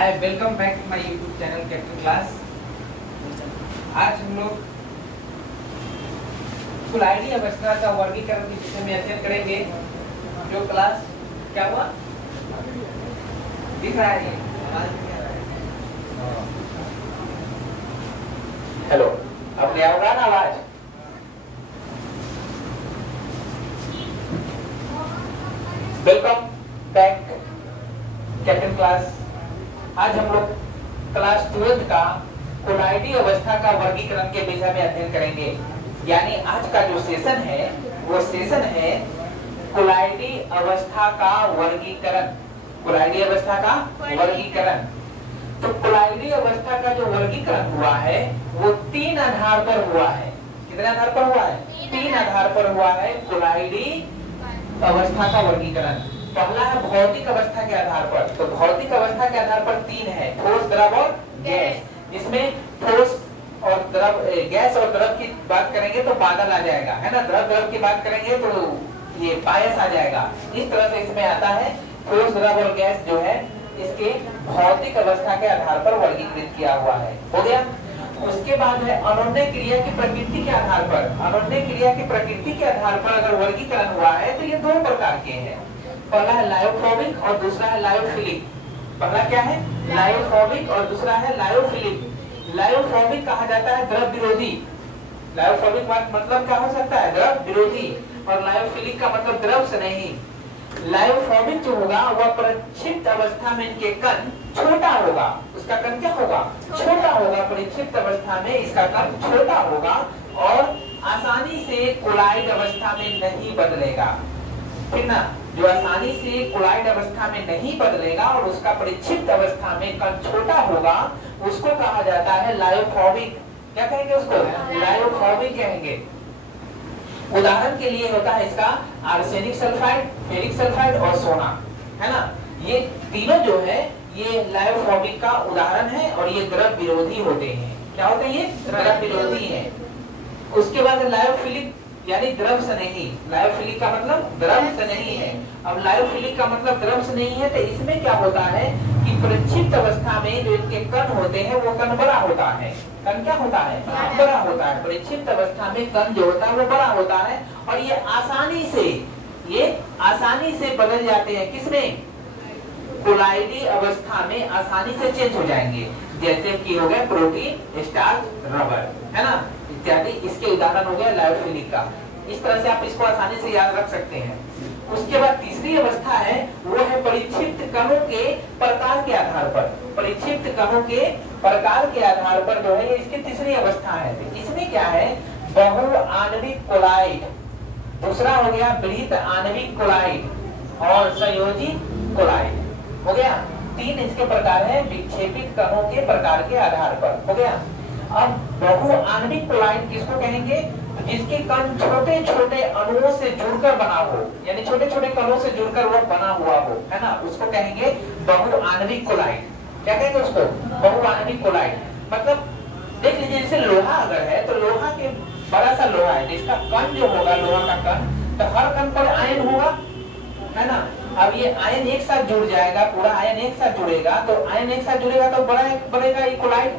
Hi, welcome back to my YouTube channel captain class. आज हम लोग कुलाइडी अवस्था का वर्गीकरण के विषय में अध्ययन करेंगे। जो क्लास क्या हुआ दिख रहा है? हेलो, अब क्या होगा ना आवाज? Welcome back captain class. आज हम लोग क्लास 12 का कुलाइडी अवस्था का वर्गीकरण के विषय में अध्ययन करेंगे। यानी आज का जो सेशन है वो सेशन है कुलाइडी अवस्था का वर्गीकरण। कुलाइडी अवस्था का वर्गीकरण। तो कुलाइडी अवस्था का जो वर्गीकरण हुआ है वो 3 आधार पर हुआ है। कितने आधार पर हुआ है? 3 आधार पर हुआ है कुलाइडी अवस्था का वर्गीकरण। पहला है भौतिक अवस्था के आधार पर। तो भौतिक अवस्था के आधार पर 3 है, ठोस, द्रव और गैस। इसमें ठोस और द्रव, गैस और द्रव की बात करेंगे तो बादल आ जाएगा, है ना। द्रव की बात करेंगे तो ये पायस आ जाएगा। इस तरह से इसमें आता है ठोस, द्रव और गैस जो है इसके भौतिक अवस्था के आधार पर वर्गीकृत किया हुआ है। हो गया। उसके बाद है अनोन्य क्रिया की प्रकृति के आधार पर। अनोन्य क्रिया की प्रकृति के आधार पर अगर वर्गीकरण हुआ है तो ये 2 प्रकार के हैं। पहला है लायोफोबिक और दूसरा है लायोफिलिक। पहला क्या है? लायोफोबिक और दूसरा है लायोफिलिक। लायोफोबिक कहा जाता है द्रव विरोधी। लायोफोबिक मतलब क्या हो सकता है? द्रव विरोधी। और लायोफिलिक का मतलब द्रव से नहीं। लायोफोबिक जो होगा वह परिक्षिप्त अवस्था में इनके कण छोटा होगा। उसका कण क्या होगा? छोटा होगा। परिक्षिप्त अवस्था में इसका कण छोटा होगा और आसानी से कुलाइड अवस्था में नहीं बदलेगा। ठीक ना। जो आसानी से कुलाइड अवस्था में नहीं बदलेगा और उसका परिक्षिप्त अवस्था में कण छोटा होगा उसको कहा जाता है लायोफोबिक। क्या कहेंगे उसको? लायोफोबिक कहेंगे। उदाहरण के लिए होता है इसका आर्सेनिक सल्फाइड, फेरिक सल्फाइड और सोना, है ना। ये तीनों जो है ये लायोफोबिक का उदाहरण है और ये द्रव विरोधी होते हैं। क्या होते हैं? ये द्रव विरोधी है। उसके बाद लायोफिलिक यानी द्रव से नहीं। लायोफिलिक का मतलब द्रव से नहीं है। अब लायोफिलिक का मतलब द्रव से नहीं है तो इसमें क्या होता है कि परिक्षिप्त अवस्था में जो इनके कण होते हैं वो कण बड़ा होता है। कण क्या होता है? बड़ा होता है। परिक्षिप्त अवस्था में कण जो होता है वो बड़ा होता है और ये आसानी से बदल जाते हैं। किसमें? कुलाइडी अवस्था में आसानी से चेंज हो जाएंगे। जैसे कि हो गए प्रोटीन, स्टार्च, रबर, है ना, इत्यादि। इसके उदाहरण हो गए लायोफिलिक का। इस तरह से आप इसको आसानी से याद रख सकते हैं। उसके बाद तीसरी अवस्था है वो है परिक्षिप्त कणों के प्रकार के आधार पर। परिक्षिप्त कणों के प्रकार के आधार पर जो है इसकी तीसरी अवस्था है। इसमें क्या है? बहुआण्विक कोलाइड, दूसरा हो गया बृहत आणविक कोलाइड और संयोजित कोलाइड। हो गया। 3 इसके प्रकार है विक्षेपित कणों के प्रकार के आधार पर। हो गया। अब बहुआण्विक कोलाइड किसको कहेंगे? जिसके कण छोटे छोटे अणुओं से जुड़कर बना हो, यानी छोटे छोटे कणों से जुड़कर वो बना हुआ हो, है ना, उसको कहेंगे बहुआण्विक कोलाइड। क्या कहेंगे उसको? बहुआण्विक कोलाइड। मतलब देख लीजिए जैसे लोहा अगर है तो लोहा के बड़ा सा लोहा है जिसका कण जो होगा लोहा का कण, तो हर कण पर आयन होगा, है ना। अब ये आयन एक साथ जुड़ जाएगा, पूरा आयन एक साथ जुड़ेगा, तो आयन एक साथ जुड़ेगा तो बढ़ेगा ये कोलाइड,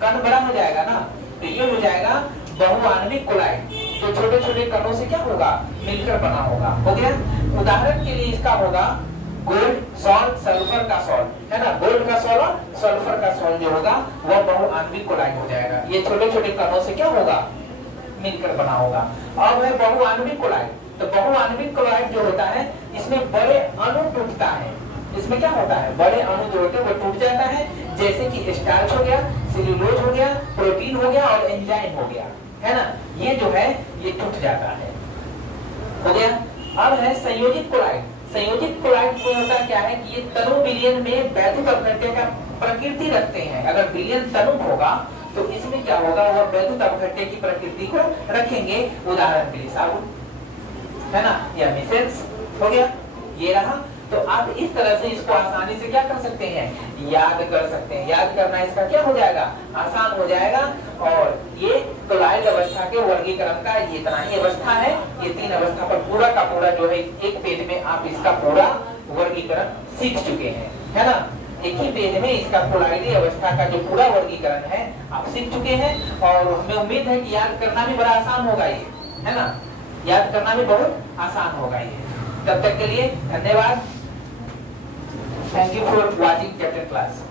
कण बड़ा हो जाएगा ना। तो ये हो जाएगा बहुआण्विक कोलाइड। तो छोटे छोटे कणों से क्या होगा? मिलकर बना होगा। हो गया। उदाहरण के लिए इसका होगा गोल्ड, सॉल्ट, सल्फर का सॉल्ट, है ना। गोल्ड का सॉल्ट और सल्फर का सॉल्ट जो होगा वह बहुआण्विक कोलाइड हो जाएगा। ये छोटे छोटे कणों से क्या होगा? मिलकर बना होगा। अब है बहुआण्विक कोलाइड। तो बहुआण्विक कोलाइड जो होता है इसमें बड़े अणु टूटता है। इसमें क्या होता है? बड़े अणु जो होते हैं वो टूट जाता है। जैसे कि स्टार्च हो गया, सेल्यूलोज हो गया, प्रोटीन हो गया और एंजाइम हो गया, है ना। ये जो है ये टूट जाता है। हो गया। अब है संयोजित कोलाइड। संयोजित कोलाइड में होता क्या है कि ये तनु विलयन में वैद्युत अपघट्य का प्रकृति रखते हैं। अगर विलयन तनु होगा तो इसमें क्या होगा? वह वैद्युत अपघट्य की प्रकृति को रखेंगे। उदाहरण के लिए साबुन, है ना, या मिसेल्स हो गया। ये रहा। तो आप इस तरह से इसको आसानी से क्या कर सकते हैं? याद कर सकते हैं। याद करना इसका क्या हो जाएगा? आसान हो जाएगा। और ये कुलाइड अवस्था के वर्गीकरण का ये इतना ही अवस्था है। ये 3 अवस्था पर पूरा का पूरा जो है एक पेज में आप इसका पूरा वर्गीकरण सीख चुके हैं, है ना। एक ही पेज में इसका कोलाइडी अवस्था का जो पूरा वर्गीकरण है आप सीख चुके हैं, और हमें उम्मीद है कि याद करना भी बड़ा आसान होगा ये, है ना, याद करना भी बहुत आसान होगा ये। तब तक के लिए धन्यवाद। Thank you for watching chapter class.